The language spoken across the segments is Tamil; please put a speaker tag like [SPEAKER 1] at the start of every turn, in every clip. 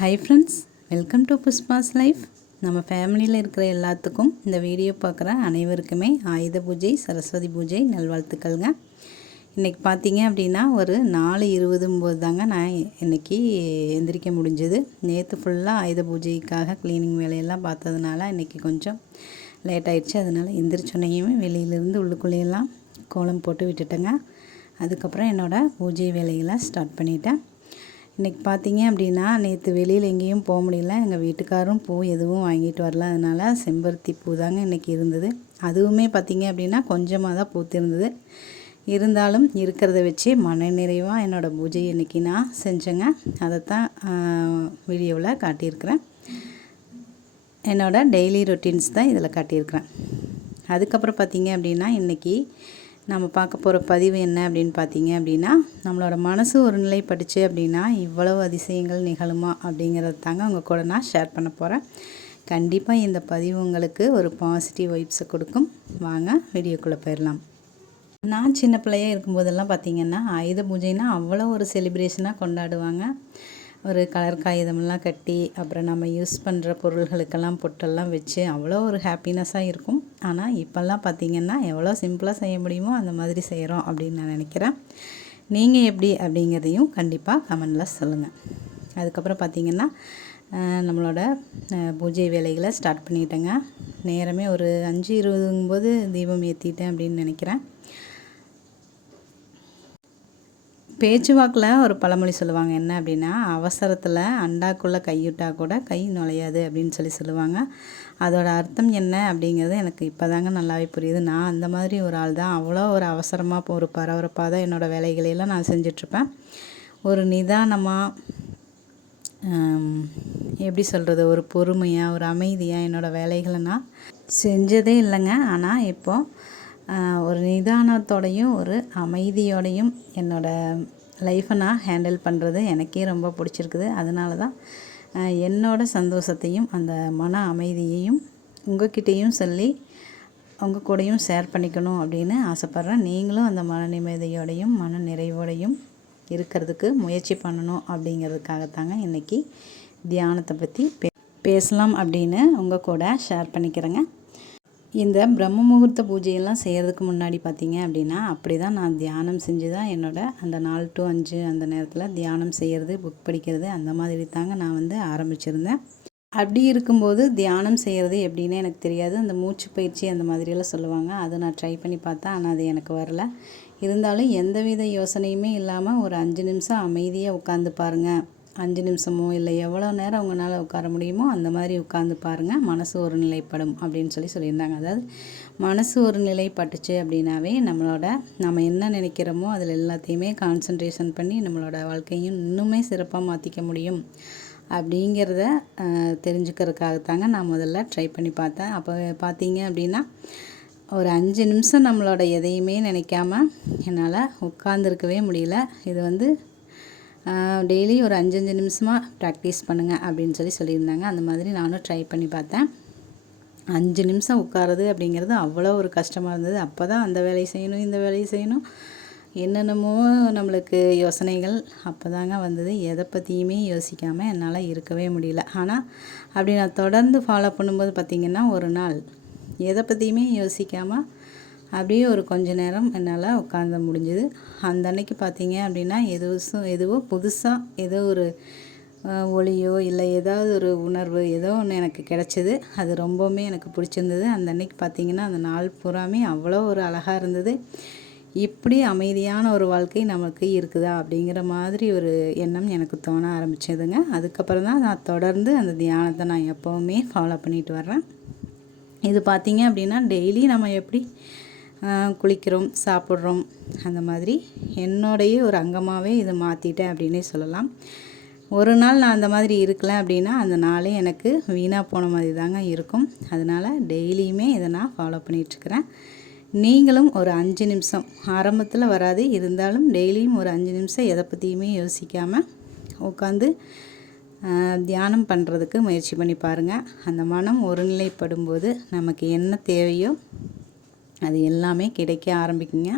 [SPEAKER 1] Hi friends welcome to Pushpa's life நம்ம ஃபேமிலியில் இருக்கிற எல்லாத்துக்கும் இந்த வீடியோ பார்க்குற அனைவருக்குமே ஆயுத பூஜை சரஸ்வதி பூஜை நல்வாழ்த்துக்கள்ங்க. இன்றைக்கி பார்த்தீங்க அப்படின்னா ஒரு நாலு இருபதும்போது தாங்க நான் இன்றைக்கி எந்திரிக்க முடிஞ்சது. நேற்று ஃபுல்லாக ஆயுத பூஜைக்காக க்ளீனிங் வேலையெல்லாம் பார்த்ததுனால இன்றைக்கி கொஞ்சம் லேட் ஆகிடுச்சு அதனால் எந்திரிச்சோன்னையுமே வெளியிலேருந்து உள்ளுக்குள்ளேயெல்லாம் கோலம் போட்டு விட்டுட்டேங்க. அதுக்கப்புறம் என்னோடய பூஜை வேலையெல்லாம் ஸ்டார்ட் பண்ணிட்டேன். இன்றைக்கி பார்த்தீங்க அப்படின்னா நேற்று வெளியில் எங்கேயும் போக முடியல. எங்கள் வீட்டுக்காரும் பூ எதுவும் வாங்கிட்டு வரல. அதனால் செம்பருத்தி பூ தாங்க இன்றைக்கி இருந்தது. அதுவுமே பார்த்திங்க அப்படின்னா கொஞ்சமாக தான் பூத்திருந்தது. இருந்தாலும் இருக்கிறத வச்சு மன நிறைவாக என்னோடய பூஜை இன்றைக்கி நான் செஞ்சேங்க. அதைத்தான் வீடியோவில் காட்டியிருக்கிறேன். என்னோடய டெய்லி ரொட்டீன்ஸ் தான் இதில் காட்டியிருக்கிறேன். அதுக்கப்புறம் பார்த்திங்க அப்படின்னா இன்றைக்கி நம்ம பார்க்க போகிற பதிவு என்ன அப்படின்னு பார்த்தீங்க அப்படின்னா நம்மளோட மனசு ஒரு நிலை படிச்சு அப்படின்னா இவ்வளவு அதிசயங்கள் நிகழுமா அப்படிங்கிறது தாங்க உங்கள் கூட நான் ஷேர் பண்ண போகிறேன் கண்டிப்பாக இந்த பதிவு உங்களுக்கு ஒரு பாசிட்டிவ் வைப்ஸை கொடுக்கும். வாங்க வீடியோக்குள்ளே போயிடலாம் நான் சின்ன பிள்ளையாக இருக்கும்போதெல்லாம் பார்த்திங்கன்னா ஆயுத பூஜைனா அவ்வளோ ஒரு செலிப்ரேஷனாக கொண்டாடுவாங்க. ஒரு கலர் காகிதமெல்லாம் கட்டி அப்புறம் நம்ம யூஸ் பண்ணுற பொருள்களுக்கெல்லாம் பொட்டெல்லாம் வச்சு அவ்வளோ ஒரு ஹாப்பினஸ்ஸாக இருக்கும். ஆனால் இப்போல்லாம் பார்த்திங்கன்னா எவ்வளோ சிம்பிளாக செய்ய முடியுமோ அந்த மாதிரி செய்கிறோம் அப்படின்னு நான் நினைக்கிறேன். நீங்கள் எப்படி அப்படிங்கிறதையும் கண்டிப்பாக கமெண்டில் சொல்லுங்கள் அதுக்கப்புறம் பார்த்திங்கன்னா நம்மளோட பூஜை வேலைகளை ஸ்டார்ட் பண்ணிட்டேங்க. நேரமே ஒரு அஞ்சு இருபதுங்கும்போது தீபம் ஏற்றிட்டேன் அப்படின்னு நினைக்கிறேன். பேச்சுவாக்கில் ஒரு பழமொழி சொல்லுவாங்க. என்ன அப்படின்னா அவசரத்தில் அண்டாக்குள்ளே கையிட்டா கூட கை நுழையாது அப்படின்னு சொல்லி சொல்லுவாங்க. அதோட அர்த்தம் என்ன அப்படிங்கிறது எனக்கு இப்போ தாங்க நல்லாவே புரியுது. நான் அந்த மாதிரி ஒரு ஆள் தான். அவ்வளோ ஒரு அவசரமாக ஒரு பரபரப்பாக தான் என்னோடய வேலைகளையெல்லாம் நான் செஞ்சிட்ருப்பேன். ஒரு நிதானமாக எப்படி சொல்கிறது ஒரு பொறுமையாக ஒரு அமைதியாக என்னோடய வேலைகளை நான் செஞ்சதே இல்லைங்க. ஆனால் இப்போது ஒரு நிதானத்தோடையும் ஒரு அமைதியோடையும் என்னோடய லைஃப்பை நான் ஹேண்டில் பண்ணுறது எனக்கே ரொம்ப பிடிச்சிருக்குது. அதனால தான் என்னோடய சந்தோஷத்தையும் அந்த மன அமைதியையும் உங்ககிட்டேயும் சொல்லி உங்கள் கூடயும் ஷேர் பண்ணிக்கணும் அப்படின்னு ஆசைப்பட்றேன். நீங்களும் அந்த மன நிம்மதியோடையும் மன நிறைவோடையும் இருக்கிறதுக்கு முயற்சி பண்ணணும் அப்படிங்கிறதுக்காகத்தாங்க இன்றைக்கி தியானத்தை பற்றி பே பேசலாம் அப்படின்னு உங்கள் கூட ஷேர் பண்ணிக்கிறேங்க. இந்த பிரம்ம முகூர்த்த பூஜையெல்லாம் செய்கிறதுக்கு முன்னாடி பார்த்தீங்க அப்படின்னா அப்படி தான் நான் தியானம் செஞ்சு தான் என்னோடய அந்த நாலு டு அஞ்சு அந்த நேரத்தில் தியானம் செய்கிறது புக் படிக்கிறது அந்த மாதிரி தாங்க நான் வந்து ஆரம்பிச்சிருந்தேன். அப்படி இருக்கும்போது தியானம் செய்கிறது எப்படின்னு எனக்கு தெரியாது. அந்த மூச்சு பயிற்சி அந்த மாதிரியெல்லாம் சொல்லுவாங்க. அதை நான் ட்ரை பண்ணி பார்த்தேன். ஆனால் அது எனக்கு வரல. இருந்தாலும் எந்தவித யோசனையுமே இல்லாமல் ஒரு அஞ்சு நிமிஷம் அமைதியாக உட்காந்து பாருங்கள் அஞ்சு நிமிஷமோ இல்லை எவ்வளோ நேரம் அவங்களால உட்கார முடியுமோ அந்த மாதிரி உட்காந்து பாருங்கள் மனசு ஒரு நிலைப்படும் அப்படின்னு சொல்லி சொல்லியிருந்தாங்க. அதாவது மனசு ஒரு நிலைப்பட்டுச்சு அப்படின்னாவே நம்மளோட நம்ம என்ன நினைக்கிறோமோ அதில் எல்லாத்தையுமே கான்சன்ட்ரேஷன் பண்ணி நம்மளோட வாழ்க்கையும் இன்னுமே சிறப்பாக மாற்றிக்க முடியும் அப்படிங்கிறத தெரிஞ்சுக்கிறதுக்காகத்தாங்க நான் முதல்ல ட்ரை பண்ணி பார்த்தேன். அப்போ பார்த்தீங்க அப்படின்னா ஒரு அஞ்சு நிமிஷம் நம்மளோட எதையுமே நினைக்காம என்னால் உட்காந்துருக்கவே முடியல. இது வந்து டெய்லி ஒரு அஞ்சஞ்சு நிமிஷமாக ப்ராக்டிஸ் பண்ணுங்கள் அப்படின்னு சொல்லி சொல்லியிருந்தாங்க. அந்த மாதிரி நானும் ட்ரை பண்ணி பார்த்தேன். அஞ்சு நிமிஷம் உட்காருது அப்படிங்கிறது அவ்வளோ ஒரு கஷ்டமாக இருந்தது. அப்போ தான் அந்த வேலையை செய்யணும் இந்த வேலையை செய்யணும். என்னென்னமோ நம்மளுக்கு யோசனைகள் அப்போ தாங்க வந்தது. எதை பற்றியுமே யோசிக்காமல் என்னால் இருக்கவே முடியல. ஆனால் அப்படி நான் தொடர்ந்து ஃபாலோ பண்ணும்போது பார்த்திங்கன்னா ஒரு நாள் எதை பற்றியுமே யோசிக்காமல் அப்படியே ஒரு கொஞ்ச நேரம் என்னால் உட்காந்த முடிஞ்சுது. அந்த அன்னைக்கு பார்த்தீங்க அப்படின்னா எதுவும் எதுவோ புதுசாக ஏதோ ஒரு ஒளியோ இல்லை ஏதாவது ஒரு உணர்வு ஏதோ ஒன்று எனக்கு கிடச்சிது. அது ரொம்பவுமே எனக்கு பிடிச்சிருந்தது. அந்த அன்னைக்கு பார்த்திங்கன்னா அந்த நாள் பூராமே அவ்வளோ ஒரு அழகாக இருந்தது. இப்படி அமைதியான ஒரு வாழ்க்கை நமக்கு இருக்குதா அப்படிங்கிற மாதிரி ஒரு எண்ணம் எனக்கு தோண ஆரம்பிச்சதுங்க. அதுக்கப்புறம் தான் நான் தொடர்ந்து அந்த தியானத்தை நான் எப்போவுமே ஃபாலோ பண்ணிட்டு வர்றேன். இது பார்த்திங்க அப்படின்னா டெய்லி நம்ம எப்படி குளிக்கிறோம் சாப்பிட்றோம் அந்த மாதிரி. என்னோடைய ஒரு அங்கமாகவே இதை மாற்றிட்டேன் அப்படின்னே சொல்லலாம். ஒரு நாள் நான் அந்த மாதிரி இருக்கல அப்படின்னா அந்த நாளே எனக்கு வீணாக போன மாதிரி தாங்க இருக்கும். அதனால் டெய்லியுமே இதை நான் ஃபாலோ பண்ணிகிட்ருக்கிறேன் நீங்களும் ஒரு அஞ்சு நிமிஷம் ஆரம்பத்தில் வராது இருந்தாலும் டெய்லியும் ஒரு அஞ்சு நிமிஷம் எதை பற்றியுமே யோசிக்காமல் உட்காந்து தியானம் பண்ணுறதுக்கு முயற்சி பண்ணி பாருங்கள் அந்த மனம் ஒருநிலைப்படும் போது நமக்கு என்ன தேவையோ அது எல்லாமே கிடைக்க ஆரம்பிக்குங்க.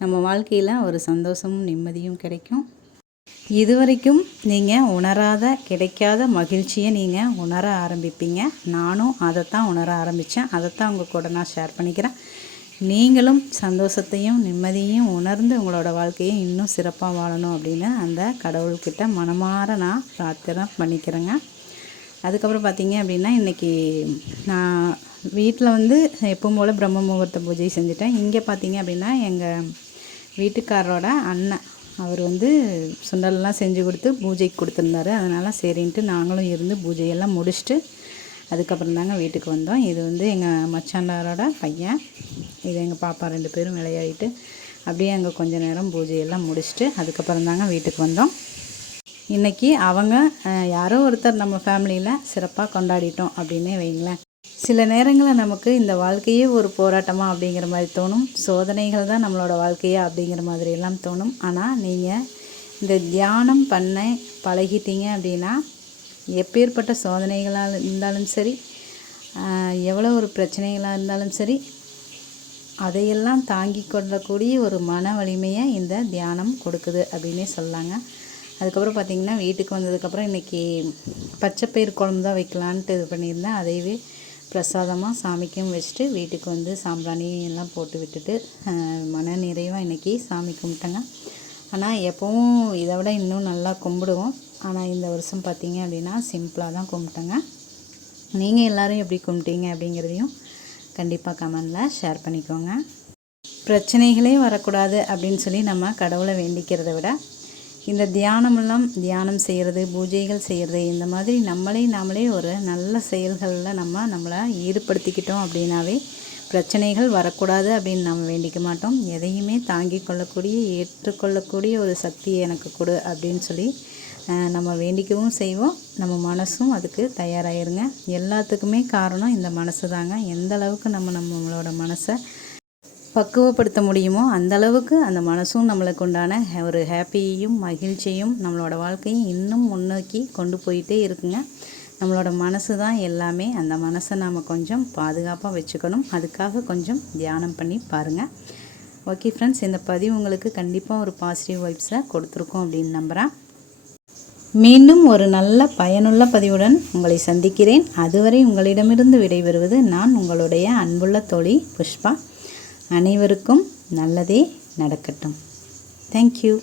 [SPEAKER 1] நம்ம வாழ்க்கையில் ஒரு சந்தோஷமும் நிம்மதியும் கிடைக்கும். இதுவரைக்கும் நீங்கள் உணராத கிடைக்காத மகிழ்ச்சியை நீங்கள் உணர ஆரம்பிப்பீங்க. நானும் அதைத்தான் உணர ஆரம்பித்தேன் அதைத்தான் உங்கள் கூட நான் ஷேர் பண்ணிக்கிறேன். நீங்களும் சந்தோஷத்தையும் நிம்மதியையும் உணர்ந்து உங்களோட வாழ்க்கையை இன்னும் சிறப்பாக வாழணும் அப்படின்னு அந்த கடவுள்கிட்ட மனமாற நான் பிரார்த்தனை பண்ணிக்கிறேங்க. அதுக்கப்புறம் பார்த்தீங்க அப்படின்னா இன்றைக்கி நான் வீட்டில் வந்து எப்பவும் போல் பிரம்ம முகூர்த்த பூஜை செஞ்சுட்டேன். இங்கே பார்த்தீங்க அப்படின்னா எங்கள் வீட்டுக்காரரோட அண்ணன் அவர் வந்து சுண்டலெலாம் செஞ்சு கொடுத்து பூஜைக்கு கொடுத்துருந்தாரு. அதனால் சரின்ட்டு நாங்களும் இருந்து பூஜையெல்லாம் முடிச்சுட்டு அதுக்கப்புறம் தாங்க வீட்டுக்கு வந்தோம். இது வந்து எங்கள் மச்சாண்டாரோட பையன் இது எங்கள் பாப்பா ரெண்டு பேரும் விளையாடிட்டு அப்படியே அங்கே கொஞ்ச நேரம் பூஜையெல்லாம் முடிச்சுட்டு அதுக்கப்புறம் தாங்க வீட்டுக்கு வந்தோம். இன்றைக்கி அவங்க யாரோ ஒருத்தர் நம்ம ஃபேமிலியில் சிறப்பாக கொண்டாடிட்டோம் அப்படின்னே வைங்களேன். சில நேரங்களில் நமக்கு இந்த வாழ்க்கையே ஒரு போராட்டமாக அப்படிங்கிற மாதிரி தோணும். சோதனைகள் தான் நம்மளோட வாழ்க்கையா அப்படிங்கிற மாதிரி எல்லாம் தோணும். ஆனால் நீங்கள் இந்த தியானம் பண்ண பழகிட்டீங்க அப்படின்னா எப்பேற்பட்ட சோதனைகளாக இருந்தாலும் சரி எவ்வளோ ஒரு பிரச்சனைகளாக இருந்தாலும் சரி அதையெல்லாம் தாங்கி கொள்ளக்கூடிய ஒரு மன வலிமையை இந்த தியானம் கொடுக்குது அப்படின்னே சொல்லாங்க. அதுக்கப்புறம் பார்த்திங்கன்னா வீட்டுக்கு வந்ததுக்கப்புறம் இன்றைக்கி பச்சைப்பயிர் குழம்பு தான் வைக்கலான்ட்டு இது பண்ணியிருந்தேன். அதையவே பிரசாதமாக சாமிக்கும் வச்சுட்டு வீட்டுக்கு வந்து சாம்பிராணி எல்லாம் போட்டு விட்டுட்டு மன நிறைவாக இன்றைக்கி சாமி கும்பிட்டேங்க. ஆனால் எப்போவும் இதை விட இன்னும் நல்லா கும்பிடுவோம். ஆனால் இந்த வருஷம் பார்த்தீங்க அப்படின்னா சிம்பிளாக தான் கும்பிட்டேங்க. நீங்கள் எல்லோரும் எப்படி கும்பிட்டீங்க அப்படிங்கிறதையும் கண்டிப்பாக கமெண்டில் ஷேர் பண்ணிக்கோங்க. பிரச்சனைகளே வரக்கூடாது அப்படின்னு சொல்லி நம்ம கடவுளை வேண்டிக்கிறத விட இந்த தியானமெல்லாம் தியானம் செய்கிறது பூஜைகள் செய்கிறது இந்த மாதிரி நம்மளே நாமளே ஒரு நல்ல செயல்களில் நம்ம நம்மளை ஈடுபடுத்திக்கிட்டோம் அப்படின்னாவே பிரச்சனைகள் வரக்கூடாது அப்படின்னு நம்ம வேண்டிக்க மாட்டோம். எதையுமே தாங்கிக் கொள்ளக்கூடிய ஏற்றுக்கொள்ளக்கூடிய ஒரு சக்தியை எனக்கு கொடு அப்படின்னு சொல்லி நம்ம வேண்டிக்கவும் செய்வோம். நம்ம மனசும் அதுக்கு தயாராகிருங்க எல்லாத்துக்குமே காரணம் இந்த மனசு தாங்க எந்த அளவுக்கு நம்ம நம்மளோட மனசை பக்குவப்படுத்த முடியுமோ அந்த அளவுக்கு அந்த மனசும் நம்மளுக்கு உண்டான ஒரு ஹாப்பியையும் மகிழ்ச்சியும் நம்மளோட வாழ்க்கையும் இன்னும் முன்னோக்கி கொண்டு போயிட்டே இருக்குங்க. நம்மளோட மனசு தான் எல்லாமே. அந்த மனசை நாம் கொஞ்சம் பாதுகாப்பாக வச்சுக்கணும். அதுக்காக கொஞ்சம் தியானம் பண்ணி பாருங்கள் ஓகே ஃப்ரெண்ட்ஸ் இந்த பதிவு உங்களுக்கு கண்டிப்பாக ஒரு பாசிட்டிவ் வைப்ஸை கொடுத்துருக்கோம் அப்படின்னு நம்புகிறேன் மீண்டும் ஒரு நல்ல பயனுள்ள பதிவுடன் உங்களை சந்திக்கிறேன். அதுவரை உங்களிடமிருந்து விடைபெறுவது நான் உங்களுடைய அன்புள்ள தோழி புஷ்பா. அனைவருக்கும் நல்லதே நடக்கட்டும். தேங்க்யூ